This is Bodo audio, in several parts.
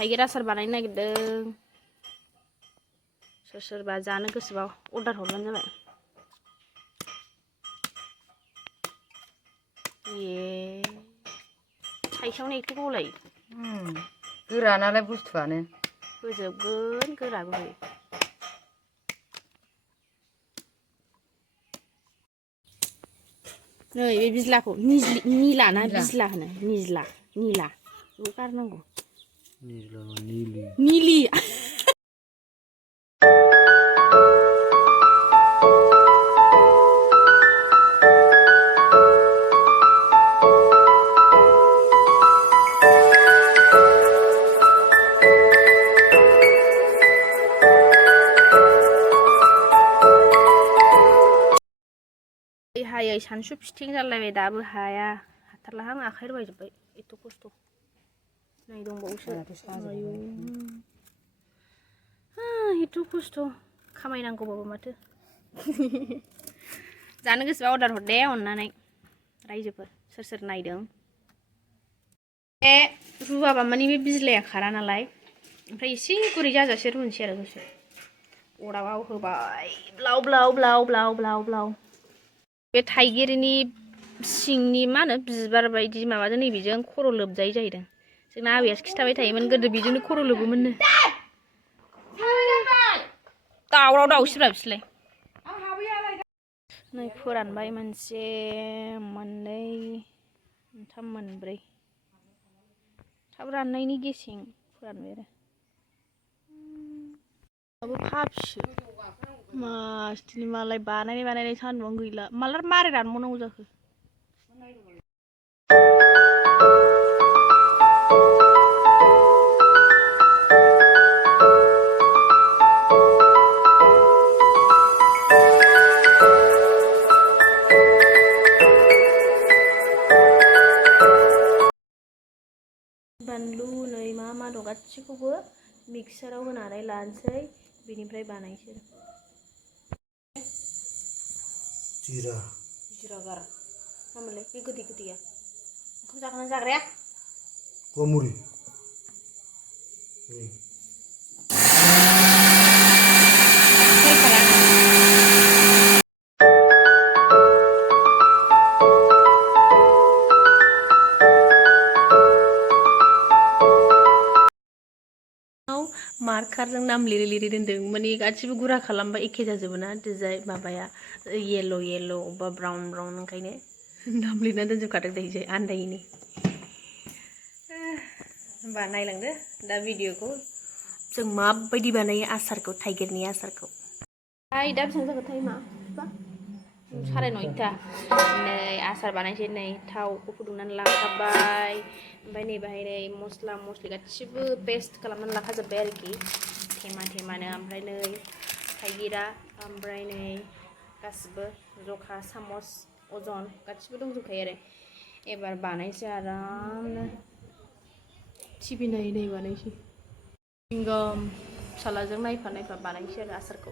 थाइगिर आसार बानायनो नागिरदों सोर सोरबा जानो गोसोबा अर्डार हरबानो जाबाय ए थाइसेयावनो एथ' गलाय गोरा नालाय बुस्थुआनो होजोबगोन गोराबो नै बे बिज्लाखौ निला ना बिज्ला होनो निज्ला निला बेखौ गारनांगौ निलि हायै सानसु फिथिं जालायबाय दाबो हाया हाथारलाहां आखाइ रुवायजोब्बाय एथ' खस्थ' नै दंबावोसो एथ' खस्थ' खामायनांगौबाबो माथो जानो गोसोबा अर्डार हर दे अननानै रायजोफोर सोर सोर नायदों बे रुवाबा माने बे बिज्लाया खारा नालाय ओमफ्राय एसे गुरै जाजासे रुनोसै आरो दसे अराबाव होबाय ब्लाव ब्लाव ब्लाव ब्लाव ब्लाव ब्लाव बे थाइगिरनि सिंनि मा होनो बिबार बायदि माबाजों नैबेजों खर' लोबजायो जाहैदों जोंना आबैयासो खिथाबाय थायोमोन गोदो बेजोंनो खर' लोबोमोननो दावराव दावसिब्रा बिसोरलाय नै फोरानबाय मोनसे मोननै मोनथाम मोनब्रै थाब राननायनि गेसें फोरानबाय आरो माबा फाफिसो मासथिनि मालाय बानायनाय सान्दुंआनो गैला माला मारै रानबावनांगौ जाखो बानलु नै मा दं गासिखौबो मिक्साराव होनानै लानोसै बेनिफ्राय बानायसै जिरा गार मामोनलाय बे गोदै गोदैया ओंखाम जागोन जाग्राया गमुरि मार्कारजों नाम लिरै लिरै दोनदों माने गासिबो गुरा खालामबा एखे जाजोबो ना डिजाइन माबाया येल्ल' अबेबा ब्राउन ओंखायनो नाम लिरना दोनजोबखादों दायो आन्दायैनि होमबा नायलांदो दा भिडिअखौ जों माबायदि बानायो आसारखौ थाइगिरनि आसारखौ दा बेसेबां जाखो टाइमा 9:30 नै आसार बानायसै नै थावखौ फुदुंनानै लाखाबाय ओमफ्राय नै बाहाय नै मस्ला मस्लि गासिबो पेस्ट खालामनानै लाखाजोब्बाय आरोखि थेमानो ओमफ्राय नै थाइगिरा ओमफ्राय नै गासिबो जखा सामस अजन गासिबो दंजोबखायो आरो एबार बानायसै आरामनो टिभि नायै बानायसै इंगाम फिसालाजों नायफा बानायसै आरो आसारखौ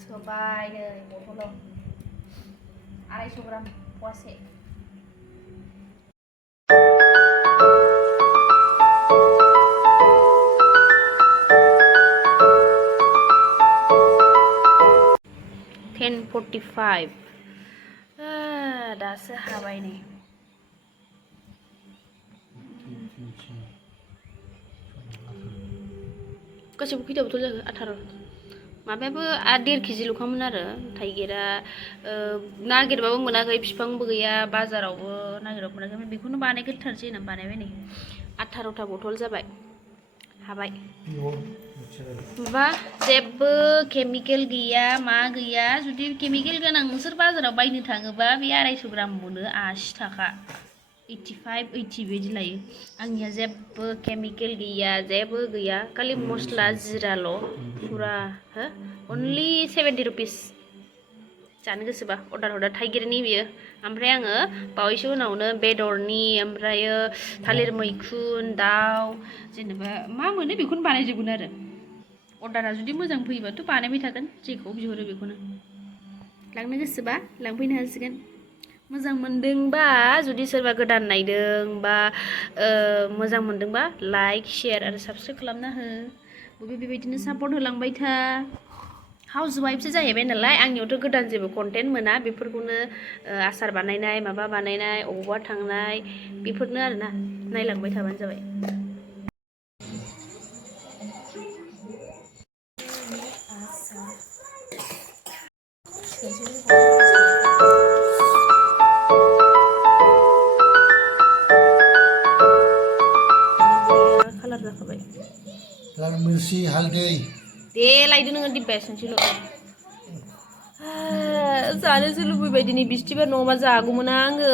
सोबाय नै बथलाव 250 ग्राम फवासे10:45 दासो हाबाय नै गासैबो खैथा बथल जाखो 18 माबायाबो 1.5 केजिल'खामोन आरो थाइगिरा नागिरबाबो मोनाखै बिफांबो गैया बाजारावबो नागिरबाबो मोनाखै बेखौनो बानायग्रोथारसै होननानै बानायबाय नै 18टा बथल जाबाय हाबाय माबा जेबो केमिकेल गैया मा गैया जुदि केमिकेल गोनां नोंसोर बाजाराव बायनो थाङोबा बे 250 ग्राम मोनो 80 थाखा 85 80 बिदि लायो आंनिया जेबो केमिकेल गैया जेबो गैया खालि मस्ला जिराल' पुरा हो अनलि 70 रुपिस जानो गोसोबा अर्डार हरदो थाइगिरनि बियो ओमफ्राय आङो बावैसो उनावनो बेदरनि ओमफ्रायो थालिर मैखुन दाउ जेनेबा मा मोनो बेखौनो बानायजोबगोन आरो अर्डारा जुदि मोजां फैयोबाथ' बानायबाय थागोन जेखौ बिहरो बेखौनो लांनो गोसोबा लांफैनो हासिगोन मोजां मोनदोंबा जुदि सोरबा गोदान नायदों बा मोजां मोनदोंबा लाइक शेयार आरो साबस्क्राइब खालामना हो बयबो बेबायदिनो सापर्ट होलांबाय था हाउस वाइफसो जाहैबाय नालाय आंनियावथ' गोदान जेबो कन्टेन्ट मोना बेफोरखौनो आसार बानायनाय माबा बानायनाय अबावबा थांनाय बेफोरनो आरोना नायलांबाय थाबानो जाबाय कालार जाखाबाय लाल मिर्ची हालदै दे लायदो नोङो दिब्बाया सोंसैल' जानोसो लुबैबाय दिनै बिस्थिबार नङाबा जागौमोन आङो